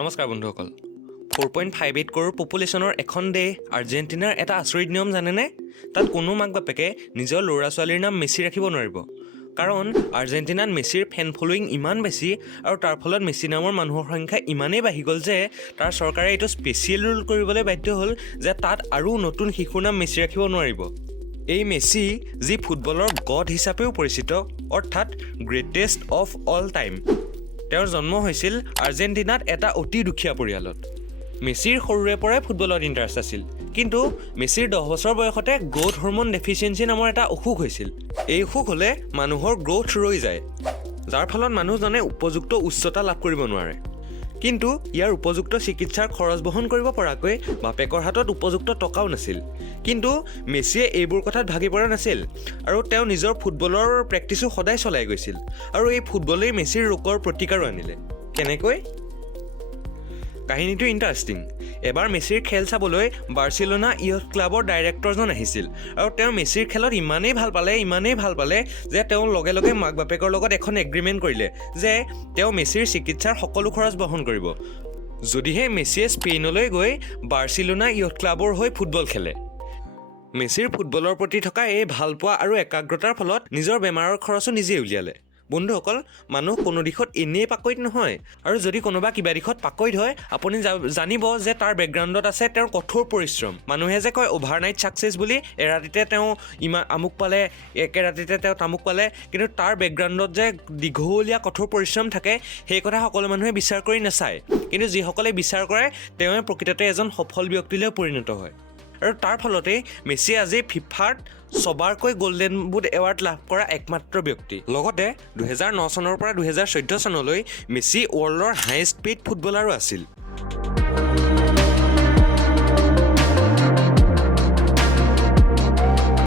নমস্কাৰ বন্ধুসকল 4.58 কৰোৰ পপুলেশ্যনৰ এখন দেশ আৰ্জেণ্টিনাৰ এটা আচৰিত নিয়ম জানেনে তাত কোনো মাক বাপেকে নিজৰ ল'ৰা ছোৱালীৰ নাম মেছি ৰাখিব নোৱাৰিব কাৰণ আৰ্জেণ্টিনাত মেছিৰ ফেন ফলোয়িং ইমান বেছি আৰু তাৰ ফলত মেছি নামৰ মানুহৰ সংখ্যা ইমানেই বাঢ়ি গ'ল যে তাৰ চৰকাৰে এইটো স্পেচিয়েল ৰুল কৰিবলৈ বাধ্য হ'ল যে তাত আৰু নতুন শিশুৰ নাম মেছি ৰাখিব নোৱাৰিব এই মেছি যি ফুটবলৰ গড হিচাপেও পৰিচিত অৰ্থাৎ গ্ৰেটেষ্ট অফ অল টাইম তেওঁৰ জন্ম হৈছিল আৰ্জেণ্টিনাত এটা অতি দুখীয়া পৰিয়ালত মেছিৰ সৰুৰে পৰাই ফুটবলত ইণ্টাৰেষ্ট আছিল কিন্তু মেছিৰ 10 বছৰ বয়সতে গ্ৰোথ হৰম'ন ডেফিচিয়েঞ্চি নামৰ এটা অসুখ হৈছিল এই অসুখ হ'লে মানুহৰ গ্ৰোথ ৰৈ যায় যাৰ ফলত মানুহজনে উপযুক্ত উচ্চতা লাভ কৰিব নোৱাৰে কিন্তু ইয়াৰ উপযুক্ত চিকিৎসাৰ খৰচ বহন কৰিব পৰাকৈ বাপেকৰ হাতত উপযুক্ত টকাও নাছিল কিন্তু মেছিয়ে এইবোৰ কথাত ভাগি পৰা নাছিল আৰু তেওঁ নিজৰ ফুটবলৰ প্ৰেক্টিছো সদায় চলাই গৈছিল আৰু এই ফুটবলেই মেছিৰ ৰোগৰ প্ৰতিকাৰো আনিলে কেনেকৈ কাহিনীটো ইণ্টাৰেষ্টিং এবাৰ মেছিৰ খেল চাবলৈ বাৰ্চিলোনা ইয়থ ক্লাবৰ ডাইৰেক্টৰজন আহিছিল আৰু তেওঁ মেছিৰ খেলত ইমানেই ভাল পালে যে তেওঁ লগে লগে মাক বাপেকৰ লগত এখন এগ্ৰিমেণ্ট কৰিলে যে তেওঁ মেছিৰ চিকিৎসাৰ সকলো খৰচ বহন কৰিব যদিহে মেছিয়ে স্পেইনলৈ গৈ বাৰ্চিলোনা ইয়থ ক্লাবৰ হৈ ফুটবল খেলে মেছিৰ ফুটবলৰ প্ৰতি থকা এই ভালপোৱা আৰু একাগ্ৰতাৰ ফলত নিজৰ বেমাৰৰ খৰচো নিজেই উলিয়ালে বন্ধুসকল মানুহ কোনো দিশত এনেই পাকৈত নহয় আৰু যদি কোনোবা কিবা দিশত পাকৈত হয় আপুনি জানিব যে তাৰ বেকগ্ৰাউণ্ডত আছে তেওঁৰ কঠোৰ পৰিশ্ৰম মানুহে যে কয় অভাৰনাইট ছাকচেছ বুলি এৰাতিতে তেওঁ ইমান আমুক পালে একে ৰাতিতে তেওঁ তামুক পালে কিন্তু তাৰ বেকগ্ৰাউণ্ডত যে দীঘলীয়া কঠোৰ পৰিশ্ৰম থাকে সেই কথা সকলো মানুহে বিচাৰ কৰি নাচায় কিন্তু যিসকলে বিচাৰ কৰে তেওঁ প্ৰকৃততে এজন সফল ব্যক্তিলৈ পৰিণত হয় আৰু তাৰ ফলতে মেছি আজি ফিফাত সবাৰকৈ গোল্ডেন বুট এৱাৰ্ড লাভ কৰা একমাত্ৰ ব্যক্তি লগতে 2009 চনৰ পৰা 2014 চনলৈ মেছি ৱৰ্ল্ডৰ হাইয়েষ্ট পেইড ফুটবলাৰো আছিল